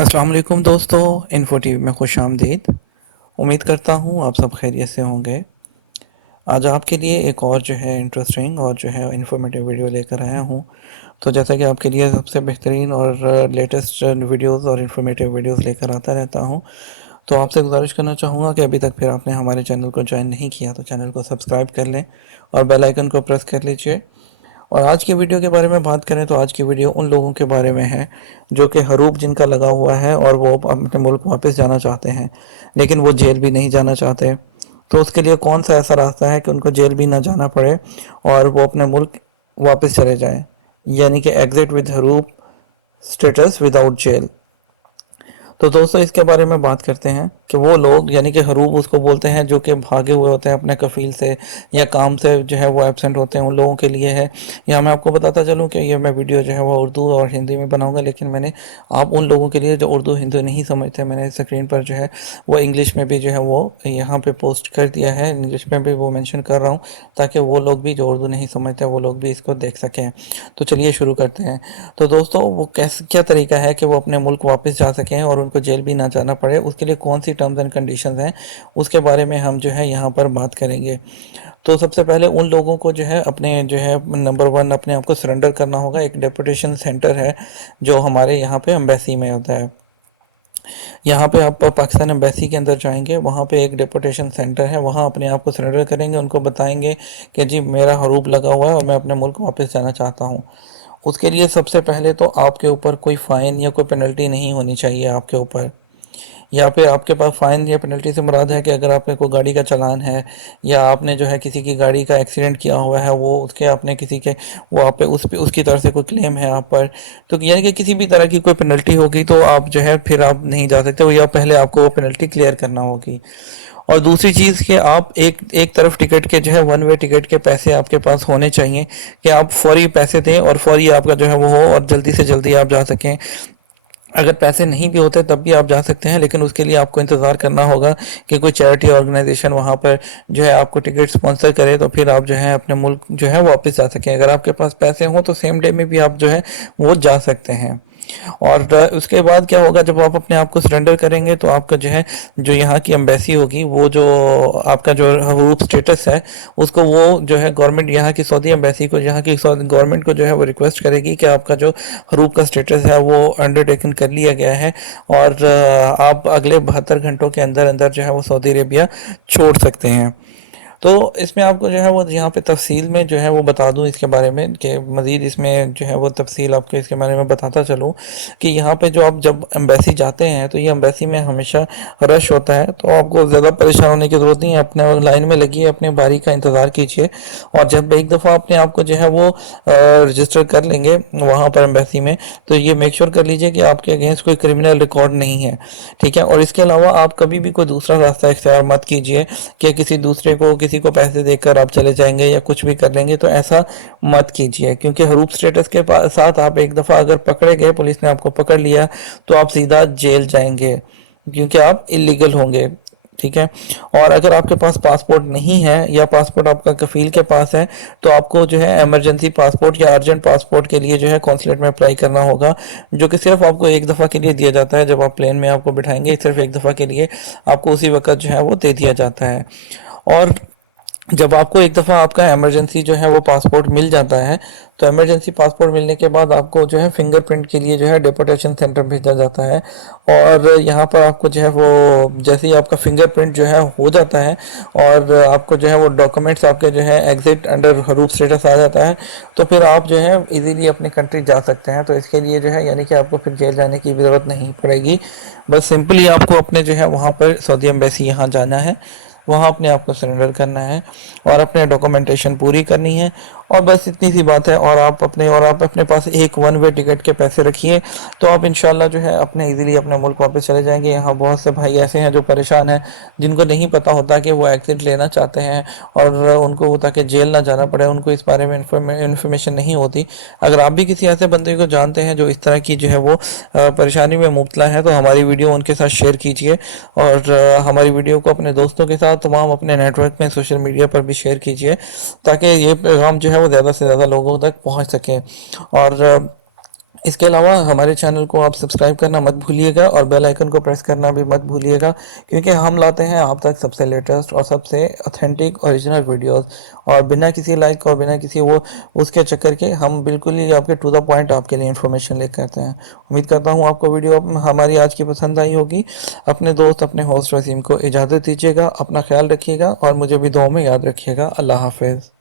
अस्सलाम वालेकुम दोस्तों, इन्फो टीवी में खुश आमदीद। उम्मीद करता हूँ आप सब खैरियत से होंगे। आज आपके लिए एक और जो है इंटरेस्टिंग और जो है इन्फॉर्मेटिव वीडियो लेकर आया हूँ। तो जैसा कि आपके लिए सबसे बेहतरीन और लेटेस्ट वीडियोस और इन्फॉर्मेटिव वीडियोस लेकर आता रहता हूँ, तो आपसे गुजारिश करना चाहूँगा कि अभी तक फिर आपने हमारे चैनल को ज्वाइन नहीं किया तो चैनल को सब्सक्राइब कर लें और बेल आइकन को प्रेस कर लीजिए। और आज की वीडियो के बारे में बात करें तो आज की वीडियो उन लोगों के बारे में है जो कि हरूप जिनका लगा हुआ है और वो अपने मुल्क वापस जाना चाहते हैं, लेकिन वो जेल भी नहीं जाना चाहते। तो उसके लिए कौन सा ऐसा रास्ता है कि उनको जेल भी ना जाना पड़े और वो अपने मुल्क वापस चले जाएं, यानी कि एग्जिट विद हरूप स्टेटस विदाउट जेल। तो दोस्तों इसके बारे में बात करते हैं कि वो लोग यानी कि हरूब उसको बोलते हैं जो कि भागे हुए होते हैं अपने कफील से या काम से जो है वो एब्सेंट होते हैं, उन लोगों के लिए है। या मैं आपको बताता चलूँ कि ये मैं वीडियो जो है वो उर्दू और हिंदी में बनाऊंगा, लेकिन मैंने आप उन लोगों के लिए जो उर्दू हिंदी नहीं समझते, मैंने स्क्रीन पर जो है वो इंग्लिश में भी जो है वो यहाँ पे पोस्ट कर दिया है, इंग्लिश में भी वो मेंशन कर रहा हूँ ताकि वो लोग भी जो उर्दू नहीं समझते वो लोग भी इसको देख सकें। तो चलिए शुरू करते हैं। तो दोस्तों वो कैसे क्या तरीका है कि वो अपने मुल्क वापस जा सकें और उनको जेल भी ना जाना पड़े, उसके लिए कौन सी टर्म्स एंड कंडीशंस हैं, उसके बारे में हम जो है यहाँ पर बात करेंगे। तो सबसे पहले उन लोगों को जो है अपने जो है नंबर वन अपने आप को सरेंडर करना होगा। एक डेपुटेशन सेंटर है जो हमारे यहाँ पे एम्बेसी में होता है। यहाँ पे आप पाकिस्तान एम्बेसी के अंदर जाएंगे, वहाँ पे एक डेपुटेशन सेंटर है, वहाँ अपने आप को सरेंडर करेंगे, उनको बताएंगे कि जी मेरा हरूब लगा हुआ है और मैं अपने मुल्क वापस जाना चाहता हूँ। उसके लिए सबसे पहले तो आपके ऊपर कोई फ़ाइन या कोई पेनल्टी नहीं होनी चाहिए आपके ऊपर। या फिर आपके पास फ़ाइन या पेनल्टी से मुराद है कि अगर आपने कोई गाड़ी का चालान है या आपने जो है किसी की गाड़ी का एक्सीडेंट किया हुआ है, वो उसके आपने किसी के वो आप पे उस पे उसकी तरफ से कोई क्लेम है आप पर, तो यानी कि किसी भी तरह की कोई पेनल्टी होगी तो आप जो है फिर आप नहीं जा सकते हो, या पहले आपको वो पेनल्टी क्लियर करना होगी। और दूसरी चीज़ कि आप एक एक तरफ टिकट के जो है वन वे टिकट के पैसे आपके पास होने चाहिए कि आप फौरी पैसे दें और फौरी आपका जो है वो हो और जल्दी से जल्दी आप जा सकें। अगर पैसे नहीं भी होते तब भी आप जा सकते हैं, लेकिन उसके लिए आपको इंतज़ार करना होगा कि कोई चैरिटी ऑर्गेनाइजेशन वहाँ पर जो है आपको टिकट स्पॉन्सर करे, तो फिर आप जो है अपने मुल्क जो है वापस जा सकें। अगर आपके पास पैसे हों तो सेम डे में भी आप जो है वो जा सकते हैं। और उसके बाद क्या होगा, जब आप अपने आप को सरेंडर करेंगे तो आपका जो है जो यहाँ की एम्बेसी होगी वो जो आपका जो हरूप स्टेटस है उसको वो जो है गवर्नमेंट यहाँ की सऊदी एम्बेसी को, यहाँ की गवर्नमेंट को जो है वो रिक्वेस्ट करेगी कि आपका जो हरूप का स्टेटस है वो अंडरटेकन कर लिया गया है और आप अगले 72 घंटों के अंदर अंदर जो है वो सऊदी अरेबिया छोड़ सकते हैं। तो इसमें आपको जो है वो यहाँ पे तफसील में जो है वो बता दूँ इसके बारे में कि मज़ीद इसमें जो है वो तफसील आपको इसके बारे में बताता चलूँ कि यहाँ पे जो आप जब एम्बेसी जाते हैं तो ये एम्बेसी में हमेशा रश होता है, तो आपको ज़्यादा परेशान होने की ज़रूरत नहीं है। अपने लाइन में लगिए, अपने बारी का इंतज़ार कीजिए और जब एक दफ़ा अपने आप को जो है वो रजिस्टर कर लेंगे वहाँ पर एम्बेसी में, तो ये मेक श्योर कर लीजिए कि आपके अगेंस्ट कोई क्रिमिनल रिकॉर्ड नहीं है, ठीक है। और इसके अलावा आप कभी भी कोई दूसरा रास्ता इख्तियार मत कीजिए कि किसी दूसरे को किसी को पैसे देकर आप चले जाएंगे या कुछ भी कर लेंगे, तो ऐसा मत कीजिए क्योंकि हरूप स्टेटस के साथ आप एक दफ़ा अगर पकड़े गए, पुलिस ने आपको पकड़ लिया, तो आप सीधा जेल जाएंगे क्योंकि आप इलीगल होंगे, ठीक है। और अगर आपके पास पासपोर्ट नहीं है या पासपोर्ट आपका कफील के पास है तो आपको जो है इमरजेंसी पासपोर्ट या अर्जेंट पासपोर्ट के लिए जो है कॉन्सुलेट में अप्लाई करना होगा, जो कि सिर्फ आपको एक दफ़ा के लिए दिया जाता है। जब आप प्लेन में आपको बिठाएंगे सिर्फ एक दफ़ा के लिए आपको उसी वक्त जो है वो दे दिया जाता है। और जब आपको एक दफ़ा आपका इमरजेंसी जो है वो पासपोर्ट मिल जाता है, तो इमरजेंसी पासपोर्ट मिलने के बाद आपको जो है फिंगरप्रिंट के लिए जो है डिपोर्टेशन सेंटर भेजा जाता है। और यहाँ पर आपको जो है वो जैसे ही आपका फिंगरप्रिंट जो है हो जाता है और आपको जो है वो डॉक्यूमेंट्स आपके जो है एग्जिट अंडर हरूप स्टेटस आ जाता है, तो फिर आप जो है इजीली अपनी कंट्री जा सकते हैं। तो इसके लिए जो है यानी कि आपको फिर जेल जाने की भी ज़रूरत नहीं पड़ेगी, बस सिंपली आपको अपने जो है वहाँ पर सऊदी एम्बेसी यहाँ जाना है, वहाँ अपने आप को सरेंडर करना है और अपने डॉक्यूमेंटेशन पूरी करनी है, और बस इतनी सी बात है। और आप अपने पास एक वन वे टिकट के पैसे रखिए, तो आप इंशाल्लाह जो है अपने इजीली अपने मुल्क वापस चले जाएंगे। यहाँ बहुत से भाई ऐसे हैं जो परेशान हैं, जिनको नहीं पता होता कि वो एग्जिट लेना चाहते हैं और उनको वो ताकि जेल ना जाना पड़े, उनको इस बारे में इन्फॉर्मेशन नहीं होती। अगर आप भी किसी ऐसे बंदे को जानते हैं जो इस तरह की जो है वो परेशानी में मुब्तला है, तो हमारी वीडियो उनके साथ शेयर कीजिए और हमारी वीडियो को अपने दोस्तों के साथ तमाम अपने नेटवर्क में सोशल मीडिया पर भी शेयर कीजिए ताकि ये पैगाम जो है वो ज़्यादा से ज़्यादा लोगों तक पहुंच सके। और इसके अलावा हमारे चैनल को आप सब्सक्राइब करना मत भूलिएगा और बेल आइकन को प्रेस करना भी मत भूलिएगा, क्योंकि हम लाते हैं आप तक सबसे लेटेस्ट और सबसे ऑथेंटिक ओरिजिनल वीडियोस, और बिना किसी लाइक और बिना किसी वो उसके चक्कर के हम बिल्कुल ही आपके टू द पॉइंट आपके लिए इन्फॉर्मेशन लेकर आते हैं। उम्मीद करता हूँ आपको वीडियो हमारी आज की पसंद आई होगी। अपने दोस्त अपने होस्ट वसीम को इजाज़त दीजिएगा, अपना ख्याल रखिएगा और मुझे भी दुआ में याद रखिएगा। अल्लाह हाफिज़।